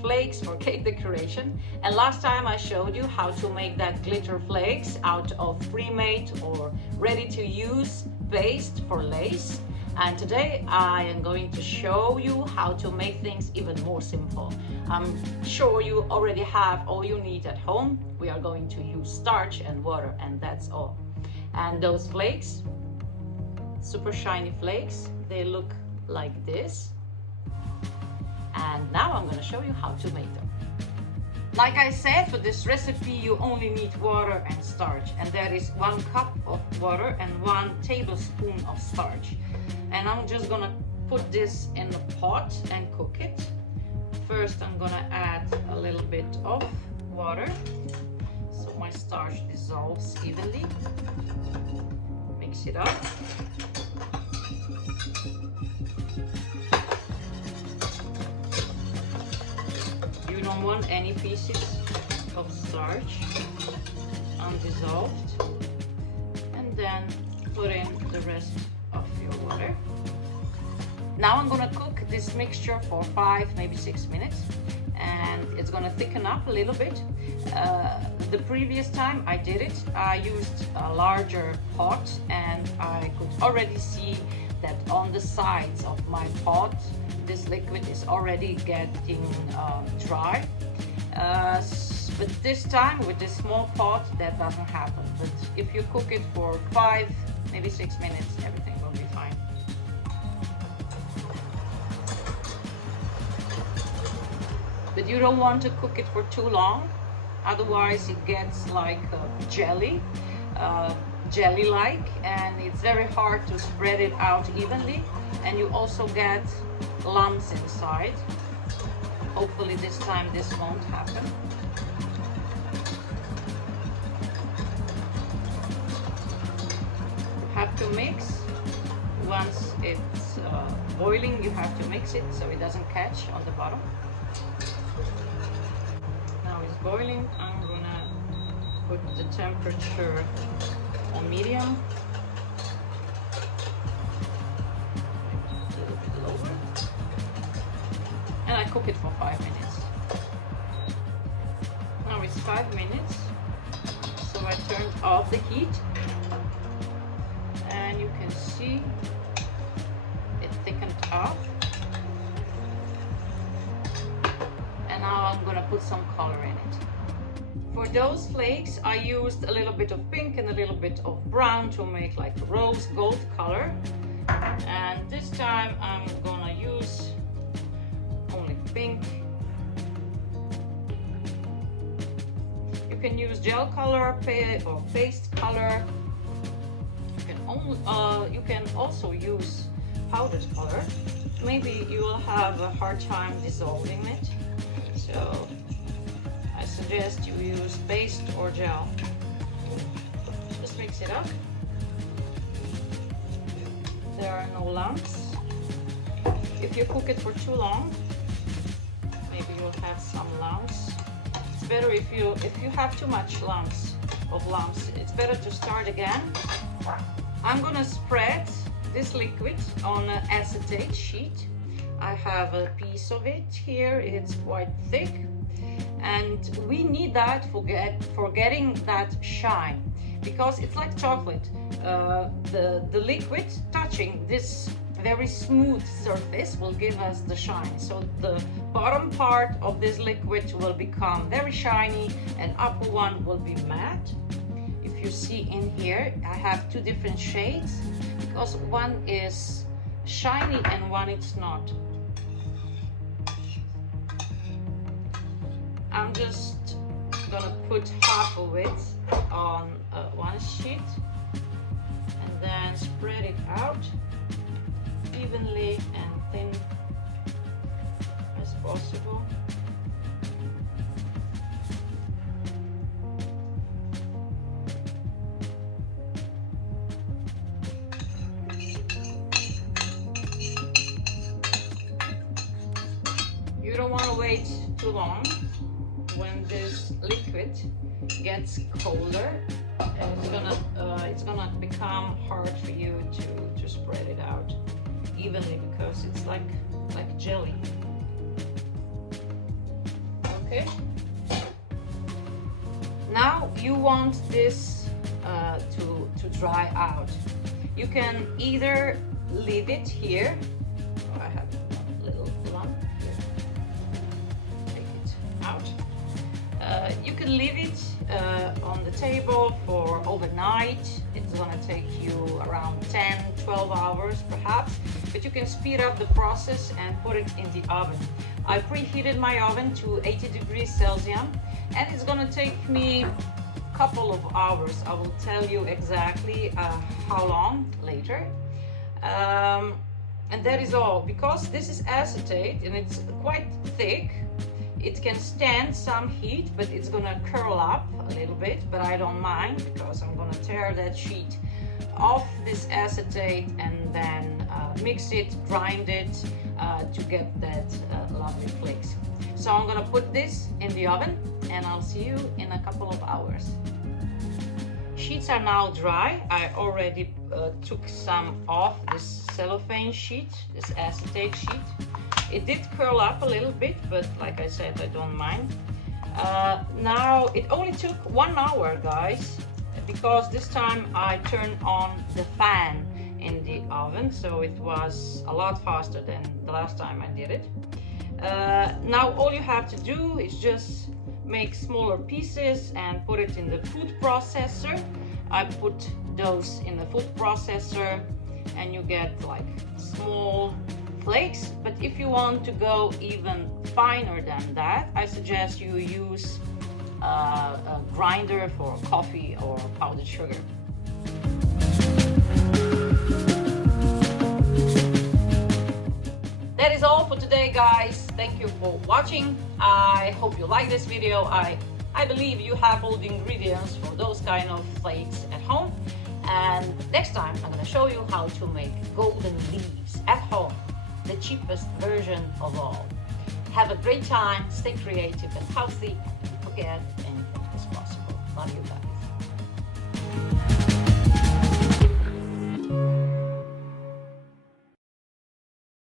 flakes for cake decoration. And last time I showed you how to make that glitter flakes out of pre-made or ready-to-use paste for lace. And today I am going to show you how to make things even more simple. I'm sure you already have all you need at home. We are going to use starch and water, and that's all. And those flakes, super shiny flakes, they look like this. And now I'm going to show you how to make them. Like I said, for this recipe you only need water and starch, and that is 1 cup of water and 1 tablespoon of starch. And I'm just gonna put this in the pot and cook it. First I'm gonna add a little bit of water so my starch dissolves evenly. Mix it up. You don't want any pieces of starch undissolved. And then put in the rest of your water. Now I'm gonna cook this mixture for 5, maybe 6 minutes, and it's gonna thicken up a little bit. The previous time I did it, I used a larger pot, and I could already see that on the sides of my pot this liquid is already getting dry. But this time with this small pot that doesn't happen. But if you cook it for 5, maybe 6 minutes, everything will be fine. But you don't want to cook it for too long, otherwise it gets like jelly, jelly-like, and it's very hard to spread it out evenly, and you also get lumps inside. Hopefully this time this won't happen. Have to mix. Once it's boiling, you have to mix it so it doesn't catch on the bottom. Now it's boiling. I'm gonna put the temperature on medium, a little bit lower, and I cook it for 5 minutes. Now it's 5 minutes, so I turned off the heat. And you can see it thickened up. And now I'm gonna put some color in it. For those flakes I used a little bit of pink and a little bit of brown to make like a rose gold color. And this time I'm gonna use only pink. You can use gel color or paste color. You can also use powdered color. Maybe you will have a hard time dissolving it, so I suggest you use paste or gel. Just mix it up. There are no lumps. If you cook it for too long, maybe you'll have some lumps. It's better if you have too much lumps, it's better to start again. I'm gonna spread this liquid on an acetate sheet. I have a piece of it here, it's quite thick, and we need that for getting that shine, because it's like chocolate. The liquid touching this very smooth surface will give us the shine. So the bottom part of this liquid will become very shiny and upper one will be matte. If you see in here, I have 2 different shades because one is shiny and one it's not. I'm just gonna put half of it on one sheet and then spread it out evenly and thin as possible. You don't want to wait too long. When this liquid gets colder, it's gonna become hard for you to spread it out evenly because it's like jelly. you want this to dry out, you can either leave it here. Oh, I have a little lump here. Take it out. You can leave it on the table for overnight. It's gonna take you around 10-12 hours perhaps, but you can speed up the process and put it in the oven. I preheated my oven to 80 degrees Celsius, and it's gonna take me a couple of hours. I will tell you exactly how long later. And that is all. Because this is acetate and it's quite thick, it can stand some heat, but it's gonna curl up a little bit, but I don't mind because I'm gonna tear that sheet off this acetate and then mix it, grind it to get that lovely flakes. So I'm gonna put this in the oven and I'll see you in a couple of hours. Sheets are now dry. I already took some off this cellophane sheet, this acetate sheet. It did curl up a little bit, but like I said, I don't mind. Now it only took 1 hour, guys, because this time I turned on the fan in the oven, so it was a lot faster than the last time I did it. Now all you have to do is just make smaller pieces and put it in the food processor. I put those in the food processor and you get like small flakes, but if you want to go even finer than that, I suggest you use a grinder for coffee or powdered sugar. That is all for today, guys. Thank you for watching. I hope you like this video. I believe you have all the ingredients for those kind of flakes at home. And next time I'm going to show you how to make golden leaves at home, the cheapest version of all. Have a great time, stay creative and healthy, and forget anything is possible. Love you guys.